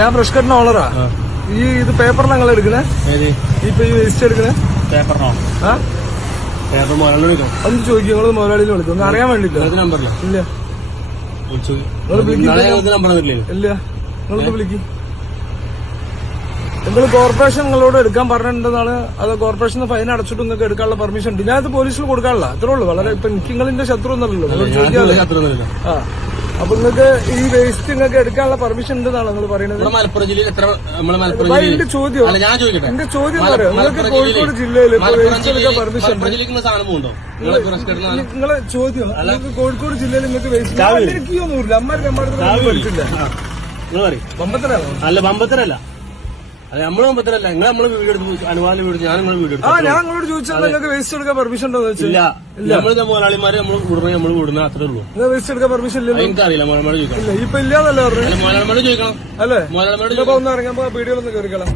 ഞാൻ ഫ്രഷ് കട്ടിന് ഓണറാ. ഈ ഇത് പേപ്പർ ഞങ്ങൾ എടുക്കണേ, ഇപ്പൊ ഈ വേസ്റ്റ് എടുക്കണേ പേപ്പറിനോ? പേപ്പർ മുതലാളി അത് ചോദിക്കും. നിങ്ങൾ മുതലാളിയിൽ വിളിക്കും, ഒന്ന് അറിയാൻ വേണ്ടിട്ട്. നമ്പറില്ല ഇല്ല, ഇല്ല, നിങ്ങളൊന്ന് വിളിക്കും. നിങ്ങൾ കോർപ്പറേഷൻ നിങ്ങളോട് എടുക്കാൻ പറഞ്ഞിട്ടുണ്ടെന്നാണ്. അത് കോർപ്പറേഷൻ ഫൈൻ അടച്ചിട്ട് നിങ്ങൾക്ക് എടുക്കാനുള്ള പെർമിഷൻ ഉണ്ട്. ഞാനത് പോലീസിൽ കൊടുക്കാനുള്ള അത്രേ ഉള്ളൂ. വളരെ ഇപ്പൊ എനിക്ക് നിങ്ങളിന്റെ ശത്രു ഒന്നല്ലല്ലോ. ആ, അപ്പൊ നിങ്ങൾക്ക് ഈ വേസ്റ്റ് നിങ്ങൾക്ക് എടുക്കാനുള്ള പെർമിഷൻ ഉണ്ടെന്നാണ് നിങ്ങൾ പറയുന്നത്. മലപ്പുറം ജില്ലയിൽ എന്റെ ചോദ്യം പറയാം, നിങ്ങൾക്ക് കോഴിക്കോട് ജില്ലയിൽ വേസ്റ്റ് എടുക്കാൻ പെർമിഷൻ ഉണ്ട്. നിങ്ങളെ ചോദ്യം, നിങ്ങൾക്ക് കോഴിക്കോട് ജില്ലയിൽ നിങ്ങൾക്ക് വേസ്റ്റ് എനിക്കൊന്നുമില്ല. അമ്മമാർക്ക് പഠിച്ചില്ല. അല്ല പമ്പത്തരല്ല, അല്ല നമ്മള് പമ്പത്തരല്ല. നമ്മള് വീട് എടുത്ത് അനുവാദം വീട് ഞാൻ നിങ്ങളെ വീട് എടുത്തു. ഞാൻ നിങ്ങളോട് ചോദിച്ചാൽ നിങ്ങൾക്ക് വേസ്റ്റ് എടുക്കാൻ പെർമിഷൻ ഉണ്ടോ എന്ന് വെച്ചാൽ നമ്മള് മുതലാളിമാരെ നമ്മൾ വിടുന്ന അത്രേ ഉള്ളൂ. വേസ്റ്റ് എടുക്കാൻ പെർമിഷൻ ഇല്ലല്ലോ. എനിക്കറിയില്ല, മുതലാളിമാരോട് ചോദിക്കണം. ഇപ്പൊ ഇല്ലാന്നല്ലേ പറഞ്ഞു. മുതലാളിമാരോട് ചോദിക്കണം. അല്ലേ മുതലാളിമാരോട് ഒന്ന് ഇറങ്ങാൻ വീഡിയോയിലൊന്ന് കയറിക്കളാം.